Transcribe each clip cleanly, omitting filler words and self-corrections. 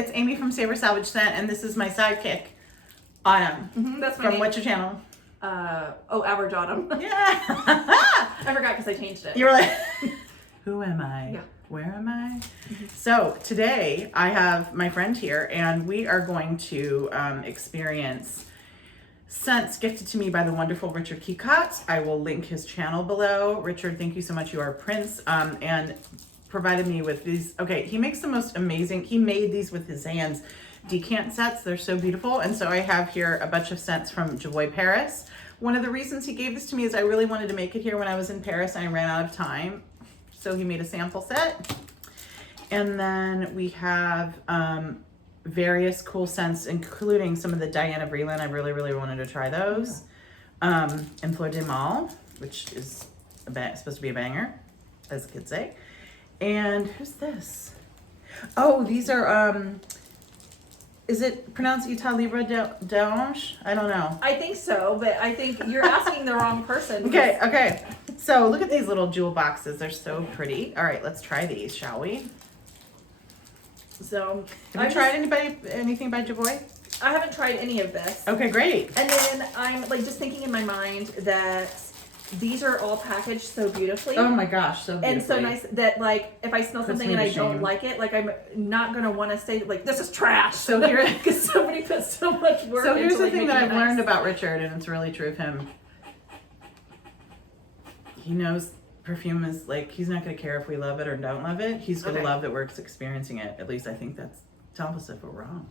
it's Amy from Saber Salvage Scent, and this is my sidekick, Autumn. That's my from name. what's your channel? Average Autumn. Yeah. I forgot because I changed it. You were like, who am I? Yeah. Where am I? So today I have my friend here, and we are going to experience scents gifted to me by the wonderful Richard Kikot. I will link his channel below. Richard, thank you so much. You are a prince. And provided me with these. Okay, he makes the most amazing, he made these with his hands, decant sets. They're so beautiful. And so I have here a bunch of scents from Jovoy Paris. One of the reasons he gave this to me is I really wanted to make it here when I was in Paris and I ran out of time. So he made a sample set. And then we have various cool scents, including some of the Diana Vreeland. I really, really wanted to try those. And Fleur de Mal, which is supposed to be a banger, as the kids say. And who's this? Oh, these are, is it pronounced Etat Libre d'Ange? I don't know. I think so, but I think you're asking the wrong person. Okay. So look at these little jewel boxes. They're so pretty. All right, let's try these, shall we? So, Have you tried anything by Jovoy? I haven't tried any of this. Okay, great. And then I'm like just thinking in my mind that these are all packaged so beautifully. Oh my gosh, so beautifully. And so nice that like if I smell something me and to I don't shame. like it, like I'm not gonna want to say like this is trash. So here, because somebody put so much work. so here's into, the like, thing that making I've it learned nice. about Richard, and it's really true of him. He knows perfume is like, he's not going to care if we love it or don't love it. He's going to love that we're experiencing it. At least I think that's, tell us if we're wrong.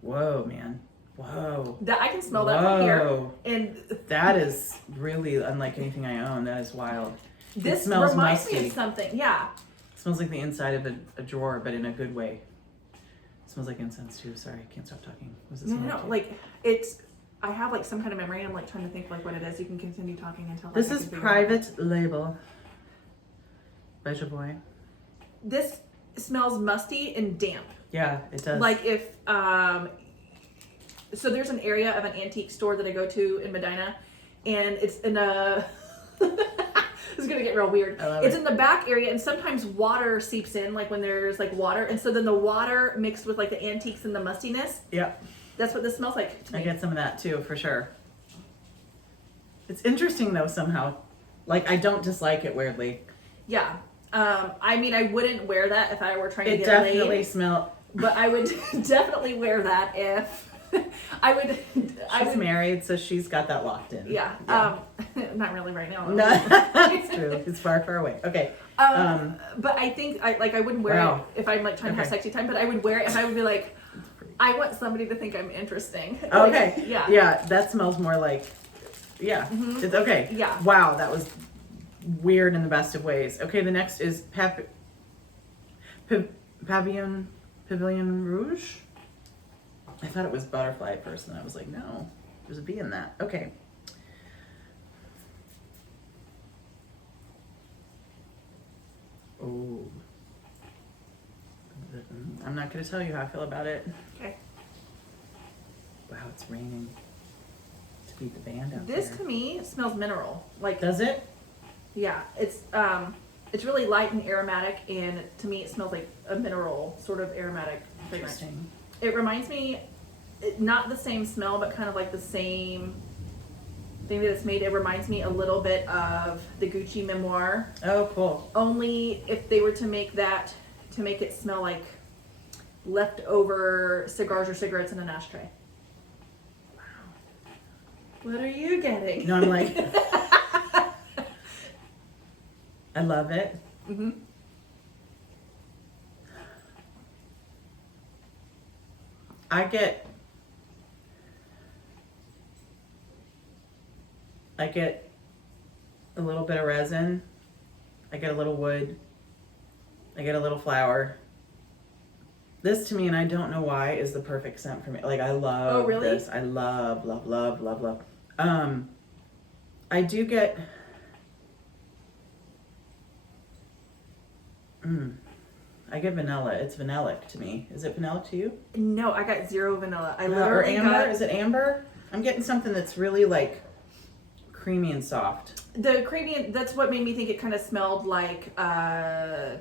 Whoa, man. Whoa. That I can smell that from here. Whoa. And That is really unlike anything I own. That is wild. this It smells reminds musty. me of something. Yeah. It smells like the inside of a drawer, but in a good way. It smells like incense too. Sorry, I can't stop talking. What does it smell like? Like it's. I have like some kind of memory. And I'm like trying to think like what it is. You can continue talking until. This I is can figure it out. Private Label by Jovoy. This smells musty and damp. Yeah, it does. Like if so there's an area of an antique store that I go to in Medina, and it's in a this is gonna get real weird. I love It's it. in the back area, and sometimes water seeps in, like when there's like water, and so then the water mixed with like the antiques and the mustiness. Yep. That's what this smells like to I me. get some of that too, for sure. It's interesting though, somehow. Like, I don't dislike it weirdly. Yeah. I mean, I wouldn't wear that if I were trying to It get definitely laid, smell. but I would definitely wear that if I would. She's married, so she's got that locked in. Yeah. Not really right now. No, it's true. It's far, far away. Okay. But I think I wouldn't wear Wow. it if I'm like trying to have Okay. sexy time, but I would wear it if I would be like, I want somebody to think I'm interesting. Like, Okay. yeah. Yeah, that smells more like. Yeah. It's okay. Yeah. Wow, that was weird in the best of ways. Okay, the next is Pavillion Rouge. I thought it was butterfly at first, and I was like, no, there's a bee in that. Okay. Oh. I'm not going to tell you how I feel about it. Okay. Wow, it's raining. To beat the band out This there. to me smells mineral. Like Does it? yeah, it's really light and aromatic, and to me it smells like a mineral sort of aromatic fragrance. Interesting. It reminds me, not the same smell, but kind of like the same thing that it's made. It reminds me a little bit of the Gucci Memoir. Oh, cool. Only if they were to make that, to make it smell like leftover cigars or cigarettes in an ashtray. Wow. What are you getting? No, I'm like, I love it. Mm-hmm. I get a little bit of resin. I get a little wood. I get a little flower. This to me, and I don't know why, is the perfect scent for me. Like, I love Oh, really? this. I love. I do get I get vanilla. It's vanillic to me. Is it vanilla to you? No, I got zero vanilla. I Or literally amber? got Is it amber? I'm getting something that's really like creamy and soft. The creamy, that's what made me think it kind of smelled like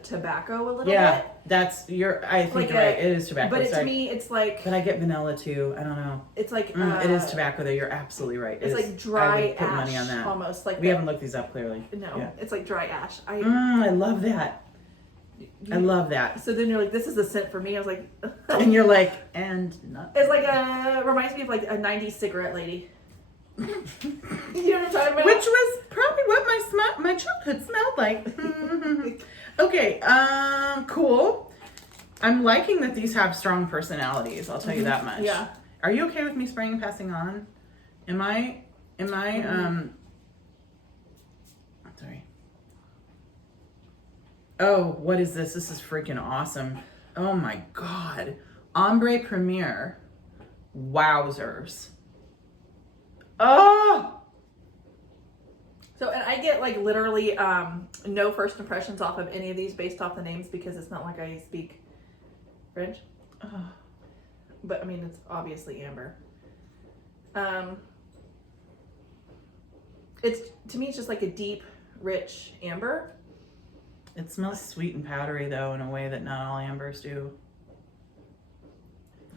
tobacco a little bit. Yeah, I think Like you're right. It is tobacco. But to me, it's like... But I get vanilla too. I don't know. It's like... it is tobacco though. You're absolutely right. It's like dry I would put ash money on that. almost. Like we haven't looked these up clearly. No, yeah. It's like dry ash. I love that. I love that. So then you're like, this is the scent for me. I was like... and you're like, and not... It's like reminds me of like a 90s cigarette lady. You know what I'm talking about? Which was probably what my childhood smelled like. Okay, cool. I'm liking that these have strong personalities. I'll tell you that much. Yeah. Are you okay with me spraying and passing on? Am I sorry. Oh, what is this? This is freaking awesome. Oh my God. Ombre Premier. Wowzers. Oh! So, and I get like literally no first impressions off of any of these based off the names because it's not like I speak French. Oh. But I mean, it's obviously Amber. It's, to me, it's just like a deep, rich amber. It smells sweet and powdery though in a way that not all ambers do.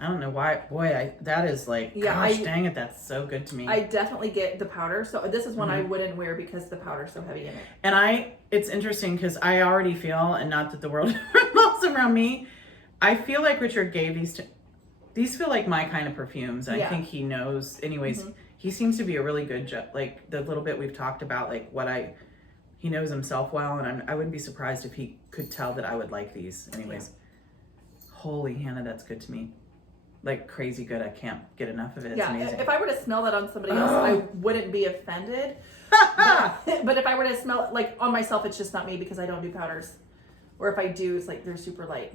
I don't know why. Boy, that is like, gosh dang it, that's so good to me. I definitely get the powder. So this is one I wouldn't wear because the powder's so heavy in it. And it's interesting because I already feel, and not that the world revolves around me, I feel like Richard gave these feel like my kind of perfumes. I think he knows, anyways, he seems to be a really good, like the little bit we've talked about, like he knows himself well. And I wouldn't be surprised if he could tell that I would like these anyways. Yeah. Holy Hannah, that's good to me. Like crazy good. I can't get enough of it. It's amazing. If I were to smell that on somebody else, I wouldn't be offended. but if I were to smell it like on myself, it's just not me because I don't do powders. Or if I do, it's like they're super light.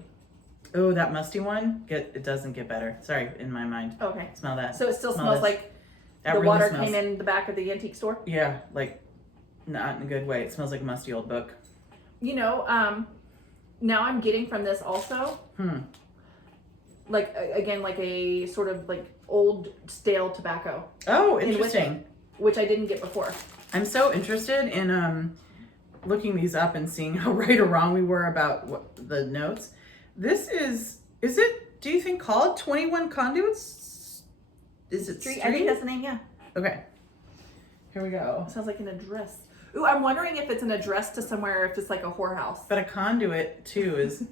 Oh, that musty one? It doesn't get better. Sorry, in my mind. Okay. Smell that. So it still smells like the really water smells. came in the back of the antique store? Yeah, like not in a good way. It smells like a musty old book. You know, now I'm getting from this also. Like again, like a sort of like old stale tobacco. Oh, interesting. Which I didn't get before. I'm so interested in looking these up and seeing how right or wrong we were about the notes. This is it? Do you think called 21 Conduits? Is it Street? I think that's the name. Yeah. Okay. Here we go. Sounds like an address. Ooh, I'm wondering if it's an address to somewhere, if it's like a whorehouse. But a conduit too is.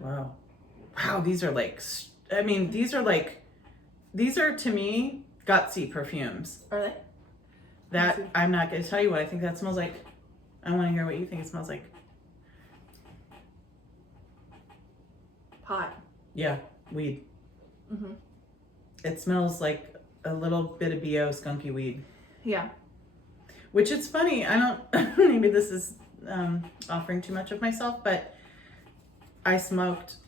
Wow. Wow, these are like, I mean, these are to me gutsy perfumes. Are they? That, I'm not going to tell you what I think that smells like. I want to hear what you think it smells like. Pot. Yeah, weed. It smells like a little bit of BO skunky weed. Yeah. Which it's funny, I don't, maybe this is offering too much of myself, but I smoked.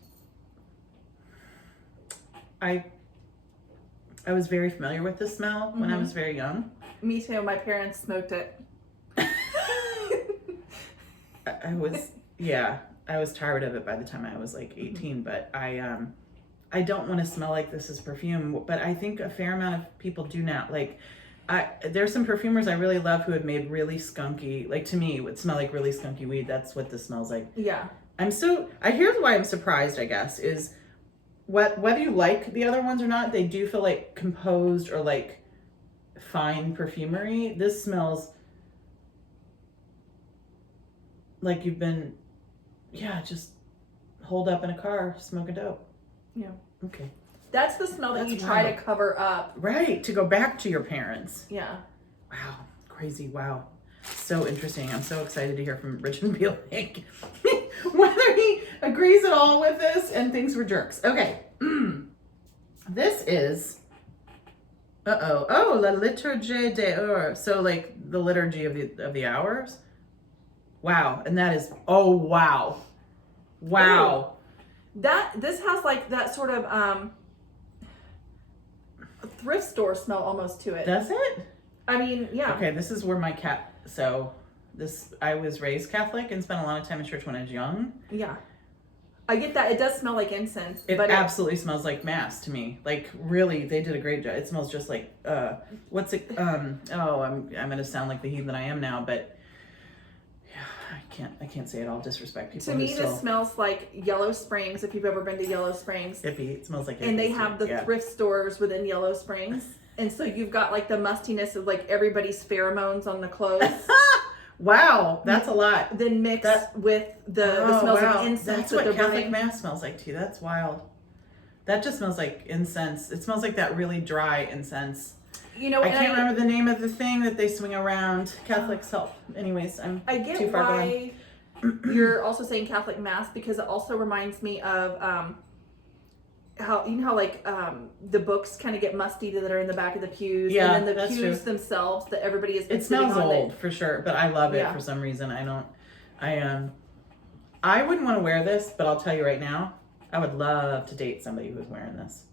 I was very familiar with the smell when I was very young. Me too. My parents smoked it. I was tired of it by the time I was like 18, but I don't want to smell like this as perfume, but I think a fair amount of people do now. Like there's some perfumers I really love who have made really skunky, like to me would smell like really skunky weed. That's what this smells like. Yeah. Here's why I'm surprised, I guess, is whether you like the other ones or not, they do feel like composed or like fine perfumery. This smells like you've been, just holed up in a car smoking dope. Yeah. Okay. That's the smell that you try to cover up. Right, to go back to your parents. Yeah. Wow, crazy, wow. So interesting. I'm so excited to hear from Richard Beale, like, whether he agrees at all with this and thinks we're jerks. Okay. This is, La Liturgie des Heures. So like the liturgy of the hours. Wow. And that is, wow. Wow. This has like that sort of thrift store smell almost to it. Does it? I mean, yeah. Okay, this is where I was raised Catholic and spent a lot of time in church when I was young. Yeah. I get that. It does smell like incense. It but absolutely smells like mass to me. Like, really, they did a great job. It smells just like, what's it, I'm going to sound like the heathen I am now, but yeah, I can't say it. I'll disrespect people. To me, this smells like Yellow Springs, if you've ever been to Yellow Springs. Hippie. It smells like hippie. And they have the thrift stores within Yellow Springs. And so you've got like the mustiness of like everybody's pheromones on the clothes. Wow, that's a lot. Then mixed with the smells of incense. That's what Catholic Mass smells like too. That's wild. That just smells like incense. It smells like that really dry incense. You know, I can't remember the name of the thing that they swing around. Catholics help. Anyways, I get too far why you're also saying Catholic Mass, because it also reminds me of how the books kind of get musty that are in the back of the pews, yeah, and then the that's pews true. themselves that everybody is. It smells old for sure, but I love it for some reason. I wouldn't want to wear this, but I'll tell you right now, I would love to date somebody who's wearing this.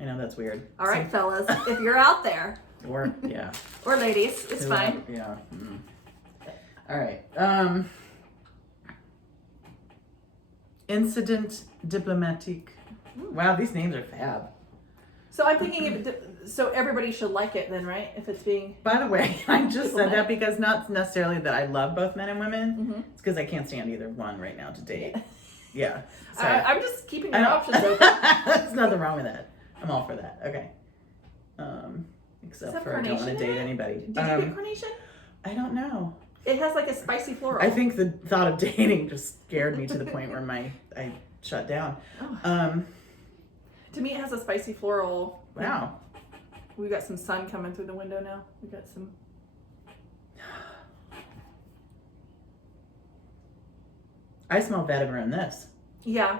I know that's weird. All right, fellas, if you're out there, or yeah, or ladies, it's fine. Yeah. All right. Incident Diplomatique. Wow, these names are fab. So I'm thinking, so everybody should like it then, right? If it's being. By the way, I just said that because not necessarily that I love both men and women. Mm-hmm. It's because I can't stand either one right now to date. Yeah. So I'm just keeping your options open. There's nothing wrong with that. I'm all for that. Okay. Except for I don't want to date anybody. Did you get carnation? I don't know. It has like a spicy floral. I think the thought of dating just scared me to the point where I shut down. Oh. To me, it has a spicy floral. Wow. We've got some sun coming through the window now. We've got some. I smell vetiver in this. Yeah.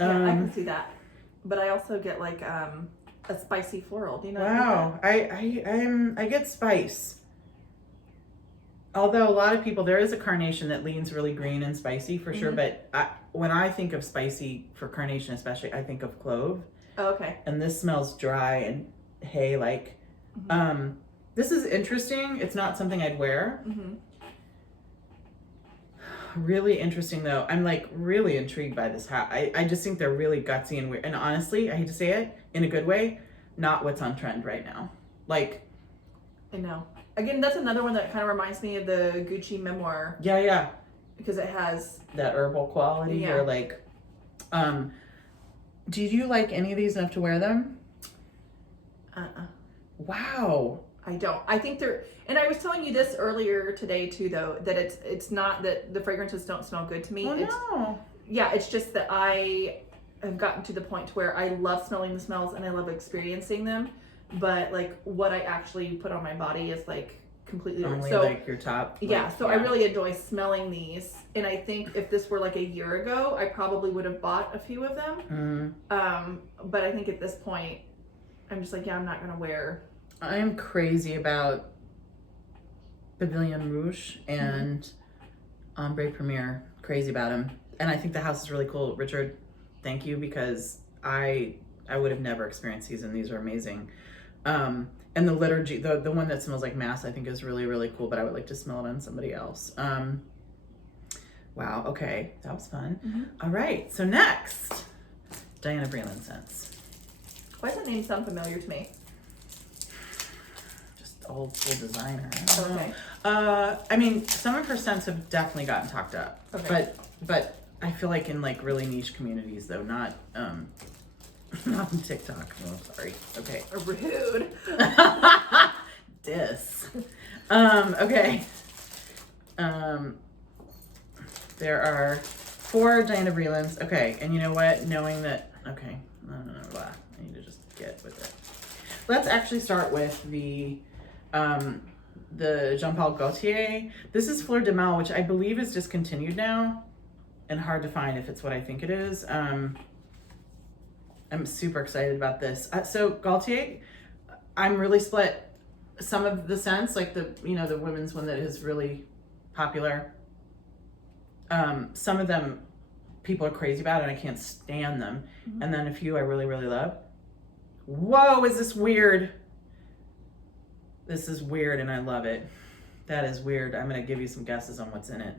Yeah, I can see that. But I also get like a spicy floral. Do you know? Wow. I get spice. Although a lot of people, there is a carnation that leans really green and spicy for sure. But when I think of spicy for carnation, especially, I think of clove. Oh, okay. And this smells dry and hay-like. This is interesting. It's not something I'd wear. Really interesting though. I'm like really intrigued by this hat. I just think they're really gutsy and weird. And honestly, I hate to say it, in a good way, not what's on trend right now. Like, I know. Again, that's another one that kind of reminds me of the Gucci memoir. Yeah. Because it has that herbal quality or like, do you like any of these enough to wear them? Wow. I don't. I think they're, and I was telling you this earlier today too, though, that it's not that the fragrances don't smell good to me. Oh, no. Yeah, it's just that I have gotten to the point where I love smelling the smells and I love experiencing them, but like what I actually put on my body is like completely different. Only so like your top. Yeah, so I really enjoy smelling these, and I think if this were like a year ago, I probably would have bought a few of them. But I think at this point, I'm just like, yeah, I'm not gonna wear. I'm crazy about Pavillion Rouge and Ambre Premier. Crazy about them. And I think the house is really cool. Richard, thank you, because I would have never experienced these, and these are amazing. And the Liturgie, the one that smells like mass, I think is really, really cool, but I would like to smell it on somebody else. Wow, okay, that was fun. All right, so next, Diana Vreeland scents. Why does that name sound familiar to me? Old school designer. Okay. I mean, some of her scents have definitely gotten talked up. Okay. But I feel like in like really niche communities though, not not on TikTok. Oh, sorry. Okay. Rude. Diss. Okay. There are 4 Diana Vreelands. Okay, and you know what? Knowing that, okay, I need to just get with it. Let's actually start with the Jean-Paul Gaultier. This is Fleur de Mal, which I believe is discontinued now and hard to find if it's what I think it is. I'm super excited about this. So Gaultier, I'm really split. Some of the scents, like the women's one that is really popular. Some of them people are crazy about and I can't stand them. And then a few I really, really love. Whoa, is this weird? This is weird and I love it. That is weird. I'm going to give you some guesses on what's in it.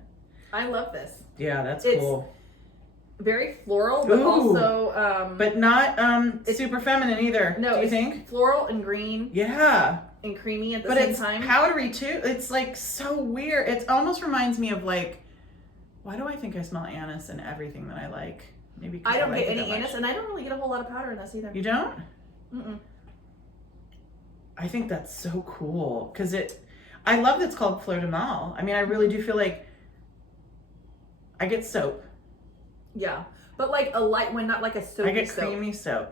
I love this. Yeah, that's It's cool. Very floral, but Ooh. also But not super feminine either. no, do you it's think? floral and green Yeah. and creamy at the But same it's time. powdery too. It's like so weird. It almost reminds me of like, why do I think I smell anise in everything that I like? Maybe 'cause I don't like get it any that anise, much. and I don't really get a whole lot of powder in this either. You don't? Mm-mm. I think that's so cool because I love that it's called Fleur de Mal. I mean, I really do feel like I get soap. Yeah, but like a light one, not like a soapy I get soap. creamy soap.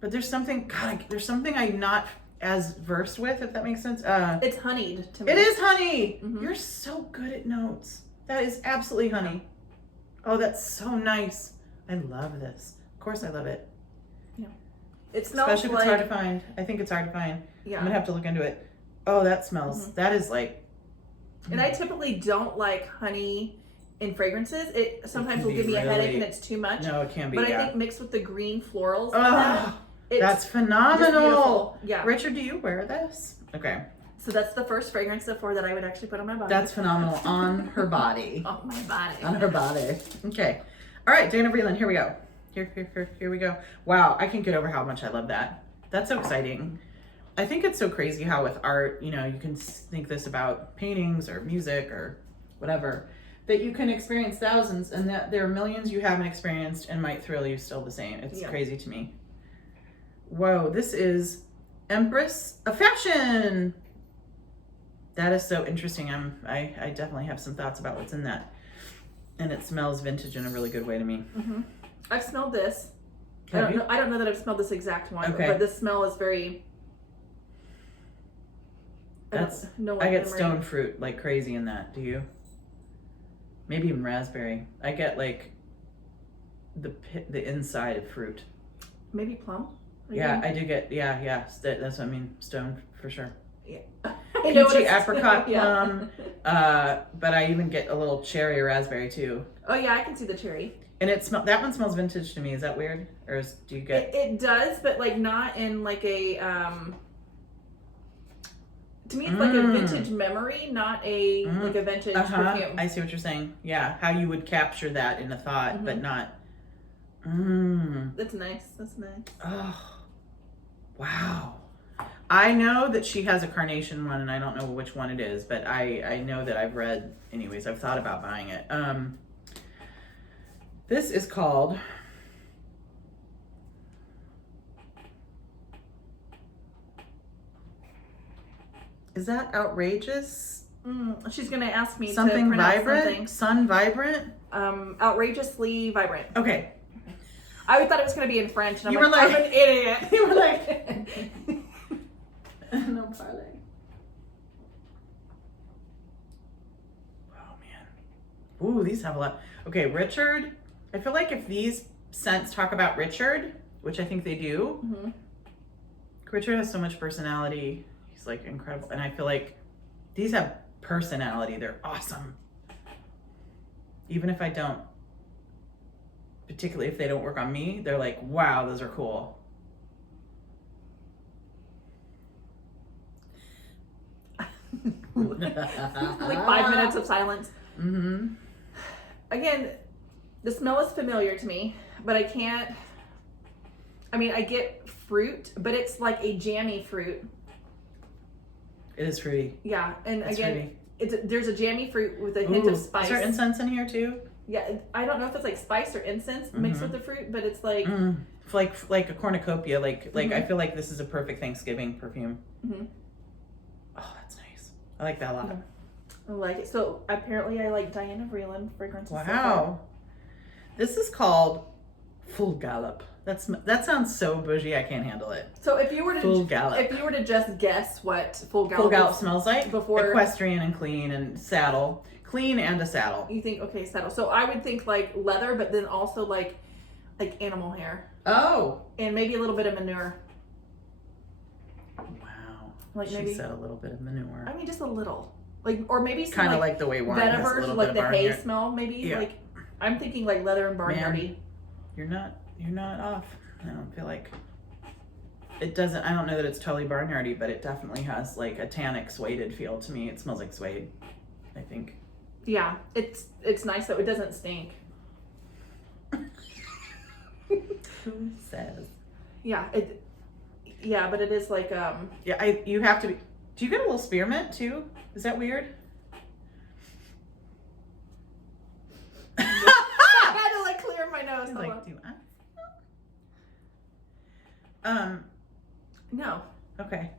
But there's something, God, there's something I'm not as versed with, if that makes sense. It's honeyed to me. It is honey. Mhm. You're so good at notes. That is absolutely honey. Oh, that's so nice. I love this. Of course I love it. Yeah. It smells Especially if like, it's hard to find. I think it's hard to find. yeah. I'm gonna have to look into it. Oh, that smells. That is like. And I typically don't like honey in fragrances. It sometimes can will be give me a headache really- and it's too much. No, it can be. But yeah. I think mixed with the green florals, Oh, it's that's just phenomenal. beautiful. Yeah. Richard, do you wear this? Okay. So that's the first fragrance of 4 that I would actually put on my body. That's phenomenal on her body. on my body. On her body. Okay. All right, Dana Vreeland, here we go. Here we go. Wow, I can't get over how much I love that. That's so exciting. I think it's so crazy how with art, you know, you can think this about paintings or music or whatever, that you can experience thousands and that there are millions you haven't experienced and might thrill you still the same. It's crazy to me. Whoa, this is Empress of Fashion. That is so interesting. I definitely have some thoughts about what's in that. And it smells vintage in a really good way to me. Mm-hmm. I've smelled this. Have you? I don't know that I've smelled this exact one, Okay. but this smell is very. That's. I get stone fruit like crazy in that. Do you? Maybe even raspberry. I get like the inside of fruit. Maybe plum. Yeah, I do get. Yeah. That's what I mean. Stone for sure. Yeah. Peachy apricot yeah. plum. But I even get a little cherry or raspberry too. Oh yeah, I can see the cherry. And that one smells vintage to me. Is that weird? Or do you get? It does, but like not in like a. To me, it's like a vintage memory, not a like a vintage perfume. I see what you're saying. Yeah, how you would capture that in a thought, but not. That's nice. That's nice. Oh, wow. I know that she has a carnation one, and I don't know which one it is, but I know that I've read. Anyways, I've thought about buying it. This is called. Is that outrageous? She's gonna ask me Something to pronounce vibrant. something. Sun vibrant. Outrageously vibrant. Okay. I thought it was gonna be in French, and I'm You were I'm like- an idiot. You were like. No parley. Oh man. Ooh, these have a lot. Okay, Richard. I feel like if these scents talk about Richard, which I think they do, Richard has so much personality. He's like incredible. And I feel like these have personality. They're awesome. Even if I don't, particularly if they don't work on me, they're like, wow, those are cool. Like 5 minutes of silence. Again, the smell is familiar to me, but I can't. I mean, I get fruit, but it's like a jammy fruit. It is fruity. Yeah, and It's again, fruity. there's a jammy fruit with a hint of spice. Is there incense in here too? Yeah, I don't know if it's like spice or incense mixed with the fruit, but it's like Like a cornucopia. Like I feel like this is a perfect Thanksgiving perfume. Oh, that's nice. I like that a lot. I like it. So apparently, I like Diana Vreeland fragrances. Wow. This is called Full Gallop. That sounds so bougie. I can't handle it. So if you were to Full Gallop. if you were to just guess what Full Gallop, Full Gallop smells like before equestrian and clean and saddle. Clean and a saddle. you think okay saddle. So I would think like leather, but then also like animal hair Oh. and maybe a little bit of manure. Wow. Like she maybe said a little bit of manure. I mean just a little, like or maybe some Kind of like the way wine has a vetiver, little like bit the of hay barnyard. smell. Maybe Yeah. like I'm thinking like leather and barnyardy. You're not off. I don't feel like it doesn't. I don't know that it's totally barnyardy, but it definitely has like a tannic suede feel to me. It smells like suede, I think. Yeah, it's nice though. It doesn't stink. Who says? Yeah, but it is like Yeah, you have to be. Do you get a little spearmint too? Is that weird? I had to like clear my nose. I was Hold like, on. do I? No. Okay.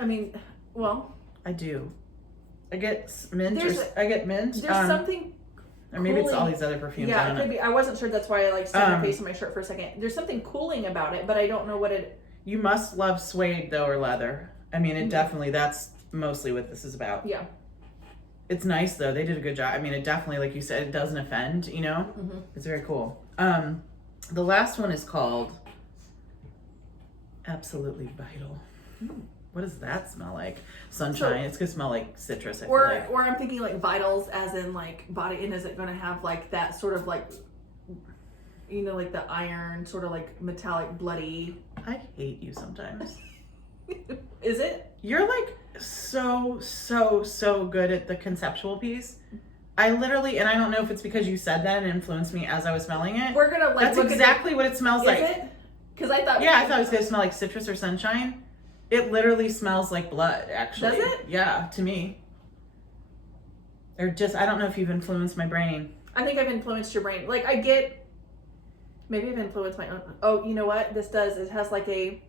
I mean, well, I do. I get mint. I get mint. There's something. Or maybe it's all cooling. these other perfumes. Yeah, I don't it could know. be. I wasn't sure. That's why I like stuck my face in my shirt for a second. There's something cooling about it, but I don't know what it. You must love suede though, or leather. I mean, it definitely. That's mostly what this is about. Yeah. It's nice though. They did a good job. I mean, it definitely, like you said, it doesn't offend. You know, It's very cool. The last one is called Absolutely Vital. What does that smell like? Sunshine. It's gonna smell like citrus. I feel like. Or I'm thinking like vitals, as in like body, and is it going to have like that sort of like, you know, like the iron sort of like metallic bloody. I hate you sometimes. Is it? You're like so good at the conceptual piece. I literally, and I don't know if it's because you said that and influenced me as I was smelling it. We're gonna like. That's exactly what it smells like. Is it? Because I thought. Yeah, I thought it was gonna smell like citrus or sunshine. It literally smells like blood, actually. Does it? Yeah, to me. Or just, I don't know if you've influenced my brain. I think I've influenced your brain. Like maybe I've influenced my own. Oh, you know what? This does. It has like a.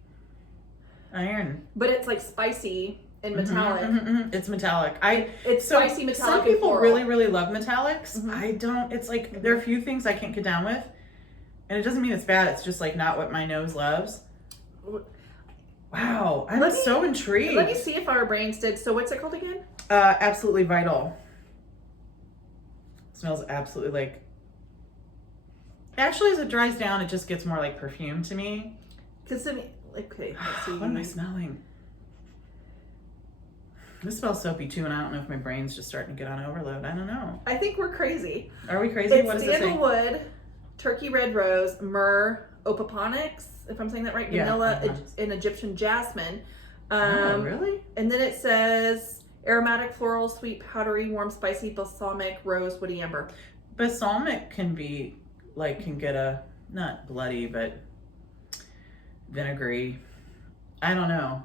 Iron. But it's like spicy and metallic. It's metallic. It's spicy metallic. Some people and really, really love metallics. Mhm. I don't. It's like, there are a few things I can't get down with. And it doesn't mean it's bad. It's just like not what my nose loves. Wow, I'm so intrigued. Let me see if our brains did. So what's it called again? Absolutely Vital. It smells absolutely like. Actually, as it dries down, it just gets more like perfume to me. Okay, let's see. What am I smelling? This smells soapy too, and I don't know if my brain's just starting to get on overload. I don't know. I think we're crazy. Are we crazy? It's What does it say? sandalwood, turkey red rose, myrrh, opoponix, if I'm saying that right, vanilla, and Egyptian jasmine. Oh, really? And then it says aromatic, floral, sweet, powdery, warm, spicy, balsamic, rose, woody, amber. Balsamic can be like, can get a, not bloody, but vinegary. I don't know.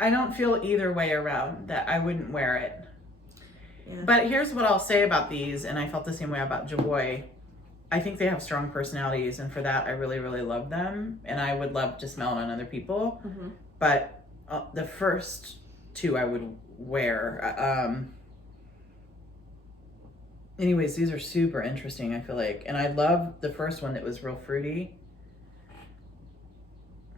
I don't feel either way around that. I wouldn't wear it. Yeah. But here's what I'll say about these, and I felt the same way about Jovoy. I think they have strong personalities, and for that, I really, really love them, and I would love to smell it on other people. Mm-hmm. But the first two I would wear. Anyways, these are super interesting, I feel like. And I love the first one that was real fruity.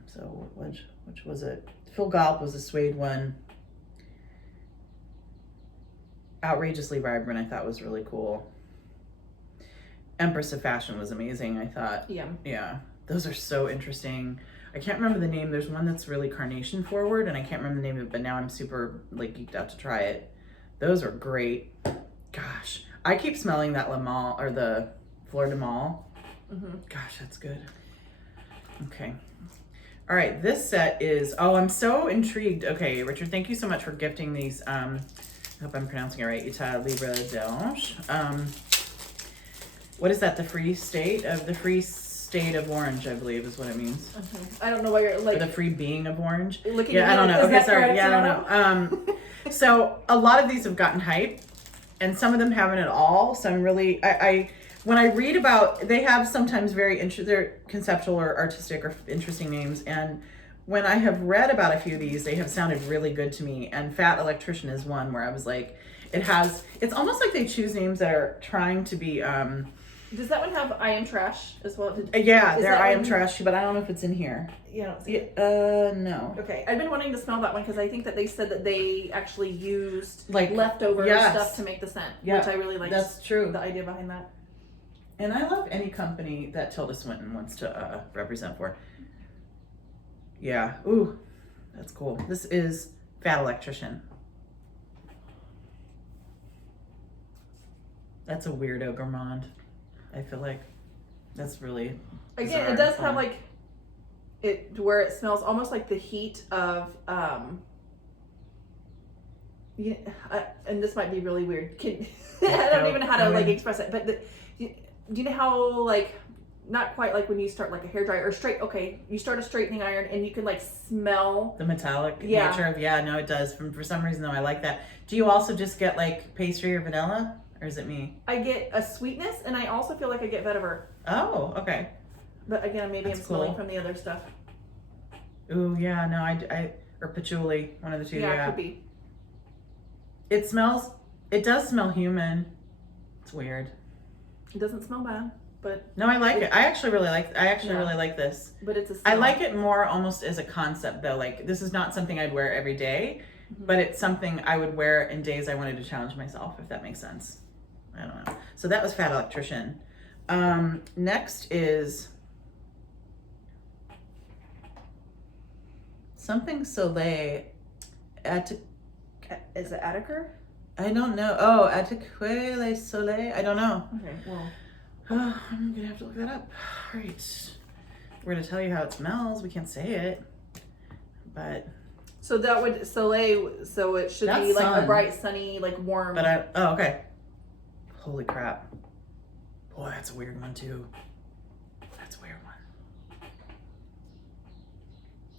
So, which was it? Phil Gallop was the suede one. Outrageously Vibrant, I thought was really cool. Empress of Fashion was amazing, I thought. Yeah. Those are so interesting. I can't remember the name. There's one that's really carnation forward, and I can't remember the name of it, but now I'm super like geeked out to try it. Those are great. Gosh, I keep smelling that La Mal, or the Fleur de Mal. Gosh, that's good. Okay. All right, this set is, I'm so intrigued. Okay, Richard, thank you so much for gifting these. I hope I'm pronouncing it right. Etat Libre d'Orange. What is that? The free state of orange, I believe, is what it means. I don't know why you're like. Or the free being of orange. Yeah, I don't know. Okay, sorry. Yeah, I don't know. know. So a lot of these have gotten hype, and some of them haven't at all. So I'm really, when I read about, they have sometimes they're conceptual or artistic or interesting names, and when I have read about a few of these, they have sounded really good to me. And Fat Electrician is one where I was like, it's almost like they choose names that are trying to be. Does that one have I am trash as well? Yeah, they're I am trash, but I don't know if it's in here. Yeah, I don't see it. No. Okay, I've been wanting to smell that one because I think that they said that they actually used like leftover stuff to make the scent, which I really like. That's true. The idea behind that. And I love any company that Tilda Swinton wants to represent for. Yeah. Ooh, that's cool. This is Fat Electrician. That's a weirdo gourmand. I feel like that's really again. It does have like it where it smells almost like the heat of Yeah, and this might be really weird. I don't even know how to like express it, but do you know how like not quite like when you start like a hairdryer or straight? Okay, you start a straightening iron and you can like smell the metallic nature of no, it does. For some reason though, I like that. Do you also just get like pastry or vanilla, or is it me? I get a sweetness, and I also feel like I get vetiver. Oh, okay. But again, maybe I'm smelling from the other stuff. Ooh, yeah, no, I or patchouli, one of the two. Yeah, it could be. It does smell human. It's weird. It doesn't smell bad, but no, I like it. I actually really like this. But it's a smell. I like it more almost as a concept though. Like this is not something I'd wear every day, but it's something I would wear in days I wanted to challenge myself, if that makes sense. I don't know. So that was Fat Electrician. Next is something Soleil. Is it Attaquer? I don't know. Oh, Attaquer le Soleil. I don't know. Okay, well. I'm gonna have to look that up. All right. We're gonna tell you how it smells. We can't say it, but. So that would Soleil. So it should be like a bright, sunny, like warm. But okay. Holy crap. Boy, that's a weird one too. That's a weird one.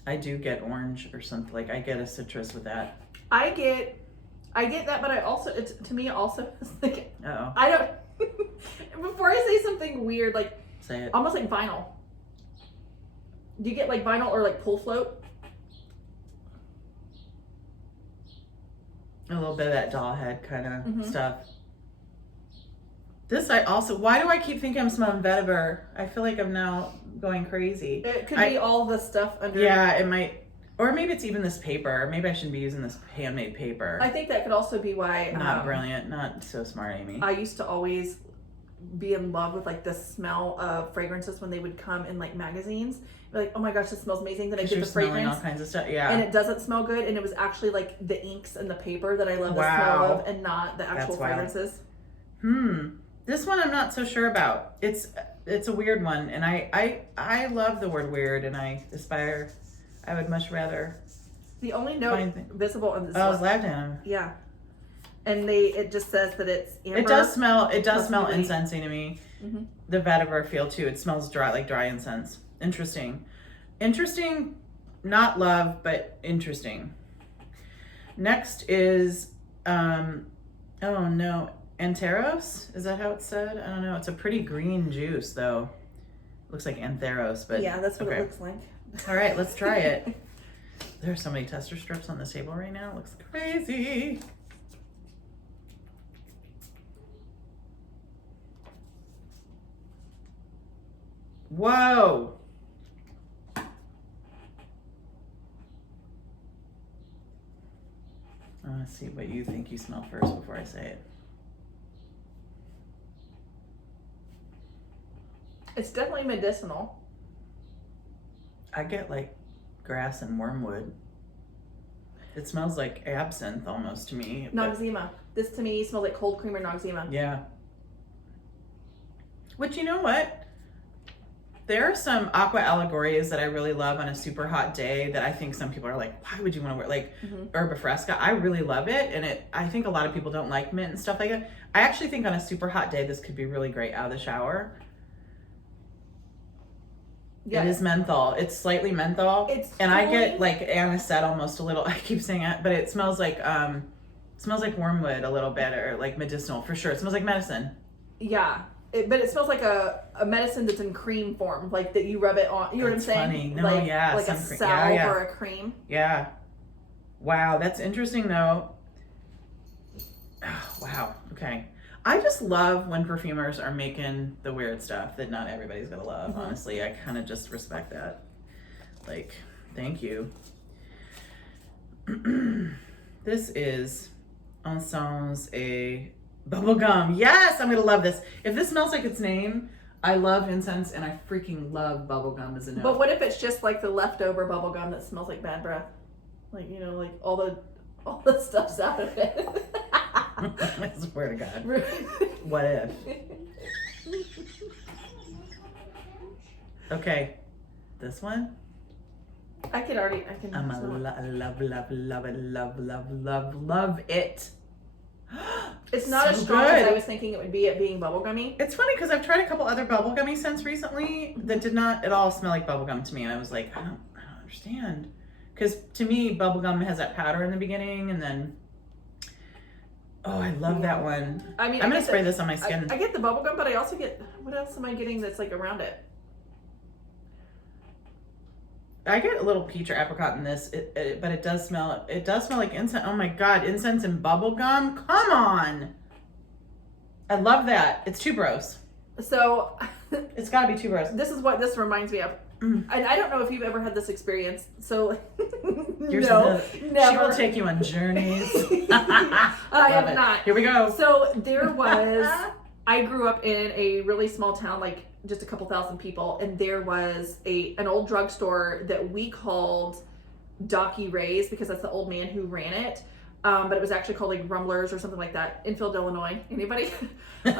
I do get orange or something. Like I get a citrus with that. I get that, but I also to me also is like Uh-oh. I don't. Before I say something weird, like say it. Almost like vinyl. Do you get like vinyl or like pull float? A little bit of that doll head kind of stuff. This why do I keep thinking I'm smelling vetiver? I feel like I'm now going crazy. It could be all the stuff under. Yeah, it might. Or maybe it's even this paper. Maybe I shouldn't be using this handmade paper. I think that could also be why. Not brilliant. Not so smart, Amy. I used to always be in love with like the smell of fragrances when they would come in like magazines. Be like, oh my gosh, this smells amazing. Then I get the fragrance, all kinds of stuff. Yeah, and it doesn't smell good. And it was actually like the inks and the paper that I love the smell of, and not the actual fragrances. This one I'm not so sure about. It's a weird one, and I love the word weird, and I would much rather. The only note visible on this. Oh, it's lavender. Yeah, and it just says that it's amber. It does smell incensey to me. The vetiver feel too. It smells dry, like dry incense. Interesting, not love, but interesting. Next is oh no, Antiheroes. Is that how it's said? I don't know. It's a pretty green juice though. Looks like Antiheroes, but yeah, that's what it looks like. All right, let's try it. There are so many tester strips on this table right now. It looks crazy. Whoa. I want to see what you think you smell first before I say it. It's definitely medicinal. I get like grass and wormwood. It smells like absinthe almost to me. Noxzema. This to me smells like cold cream or Noxzema. Yeah. Which, you know what? There are some aqua allegories that I really love on a super hot day that I think some people are like, why would you want to wear? Like Herba Fresca. I really love it. And I think a lot of people don't like mint and stuff like that. I actually think on a super hot day, this could be really great out of the shower. Yeah. It is menthol. It's slightly menthol. I get like anisette almost a little. I keep saying it, but it smells like wormwood a little bit, or like medicinal for sure. It smells like medicine. Yeah. But it smells like a medicine that's in cream form, like that you rub it on. You know what I'm saying? Funny. No, like, yeah. Like a salve or a cream. Yeah. Wow, that's interesting though. Oh, wow. Okay. I just love when perfumers are making the weird stuff that not everybody's gonna love. Honestly, I kind of just respect that. Like, thank you. This is Encens a Bubblegum. Yes, I'm gonna love this. If this smells like its name, I love incense and I freaking love bubblegum as a note. But what if it's just like the leftover bubblegum that smells like bad breath? Like, you know, like all the stuff's out of it. I swear to God. What if? Okay. This one? I can smell it. Love it. It's not as strong as I was thinking it would be at being bubblegummy. It's funny because I've tried a couple other bubblegummy scents recently that did not at all smell like bubblegum to me. And I was like, I don't understand. Because to me, bubblegum has that powder in the beginning and then... Oh, I love that one. I mean, I'm going to spray this on my skin. I get the bubblegum, but I also get... What else am I getting that's like around it? I get a little peach or apricot in this, but it does smell like incense. Oh my God, incense and bubblegum? Come on. I love that. It's tuberose. So. It's gotta be tuberose. This is what this reminds me of. And I don't know if you've ever had this experience. So. No, never. She will take you on journeys. I have not. Here we go. So there was, I grew up in a really small town, like just a couple thousand people, and there was an old drugstore that we called Docky Ray's because that's the old man who ran it. But it was actually called like Rumblers or something like that in Field, Illinois. Anybody? But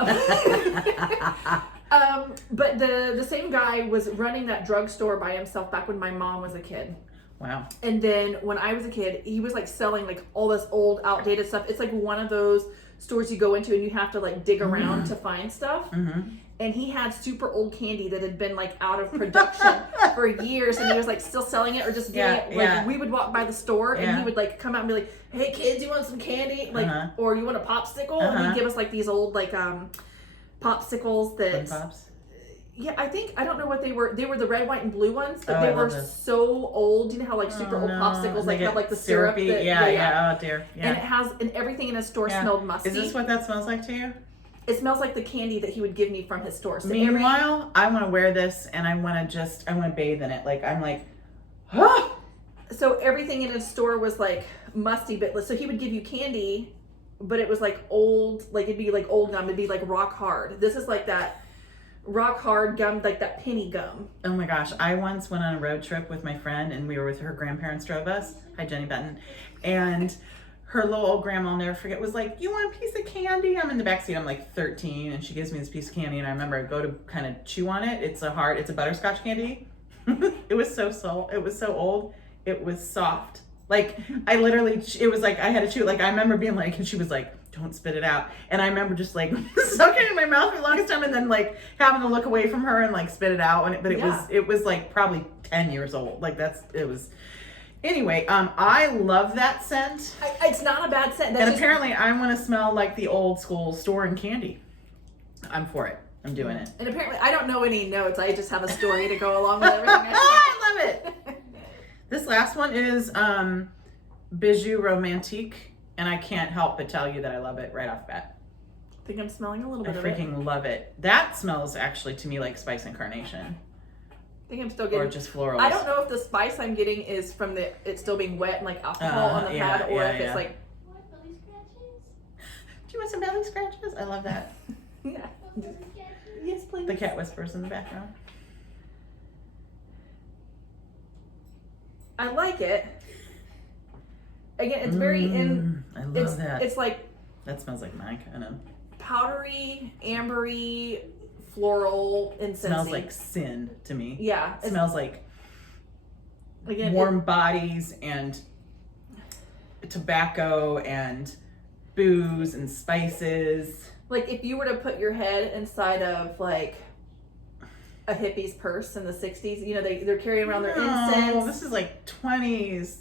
the same guy was running that drugstore by himself back when my mom was a kid. Wow. And then when I was a kid, he was like selling like all this old outdated stuff. It's like one of those stores you go into and you have to like dig around to find stuff. And he had super old candy that had been like out of production for years, and he was like still selling it or just doing it. Like we would walk by the and he would like come out and be like, "Hey kids, you want some candy? Like, or you want a popsicle?" And he'd give us like these old like popsicles that. Pops. Yeah, I don't know what they were. They were the red, white, and blue ones, but they were so old. You know how like super old popsicles like have like the syrup. Oh dear. Yeah. And everything in his store smelled musty. Is this what that smells like to you? It smells like the candy that he would give me from his store. So meanwhile, I want to wear this and I want to bathe in it. Like, I'm like, oh! So everything in his store was like musty, but so he would give you candy, but it was like old, like it'd be like old gum. It'd be like rock hard. This is like that rock hard gum, like that penny gum. Oh my gosh. I once went on a road trip with my friend and we were with her grandparents drove us. Hi, Jenny Benton. And her little old grandma, I'll never forget, was like, "You want a piece of candy?" I'm in the backseat, I'm like 13, and she gives me this piece of candy, and I remember I go to kind of chew on it. It's a butterscotch candy. It was so old. It was soft. Like, I literally, it was like, I had to chew, like, I remember being like, and she was like, "Don't spit it out." And I remember just like sucking it in my mouth for the longest time, and then like having to look away from her and like spit it out. And it was like probably 10 years old. Like Anyway, I love that scent. It's not a bad scent. And apparently I want to smell like the old school store and candy. I'm for it. I'm doing it. And apparently I don't know any notes. I just have a story to go along with everything. I love it. This last one is Bijoux Romantique. And I can't help but tell you that I love it right off the bat. I think I'm smelling a little bit of it. I freaking love it. That smells actually to me like spice and carnation. I think I'm still getting, or just floral. I don't know if the spice I'm getting is from it still being wet and like alcohol on the pad, or if it's like. Belly scratches? Do you want some belly scratches? I love that. Yeah. Yes, please. The cat whispers in the background. I like it. Again, it's very I love that. It's like. That smells like my kind of. Powdery, ambery, floral, incense. Smells like sin to me. Yeah. It smells like warm bodies and tobacco and booze and spices. Like if you were to put your head inside of like a hippie's purse in the 60s, you know, they're carrying around their incense. Oh, this is like 20s.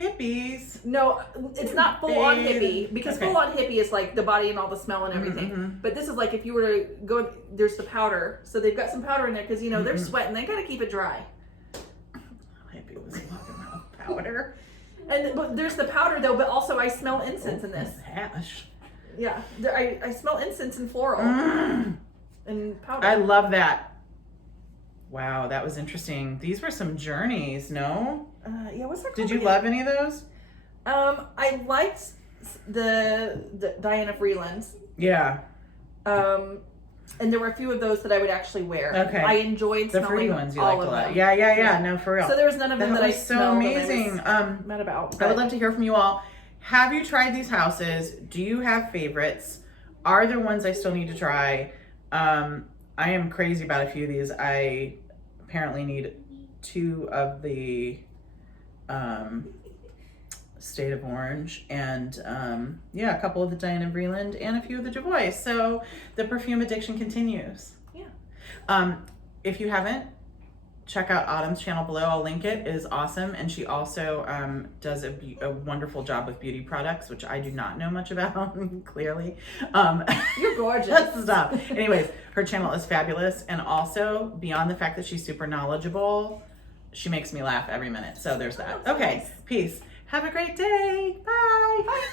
Hippies. No, it's not full on hippie, because full on hippie is like the body and all the smell and everything. But this is like if you were to go, there's the powder. So they've got some powder in there because, you know, they're sweating. They got to keep it dry. Hippie was walking around with powder. But there's the powder though, but also I smell incense in this. Hash. Yeah, I smell incense and floral and powder. I love that. Wow, that was interesting. These were some journeys, no? Yeah, what's that called? Did you love any of those? I liked the Diana Vreelands. Yeah. And there were a few of those that I would actually wear. Okay. I enjoyed the smelling free ones you all liked of a lot. them. Yeah. No, for real. So there was none of them that I smelled. So amazing. Mad about. I would love to hear from you all. Have you tried these houses? Do you have favorites? Are there ones I still need to try? I am crazy about a few of these. I apparently need 2 of the State of Orange, and yeah, a couple of the Diana Vreeland and a few of the Jovoy. So the perfume addiction continues. Yeah. If you haven't, check out Autumn's channel below. I'll link it. It is awesome. And she also does a wonderful job with beauty products, which I do not know much about, clearly. You're gorgeous. Stop. Anyways, her channel is fabulous. And also, beyond the fact that she's super knowledgeable, she makes me laugh every minute. So there's that. Okay, peace. Have a great day. Bye. Bye.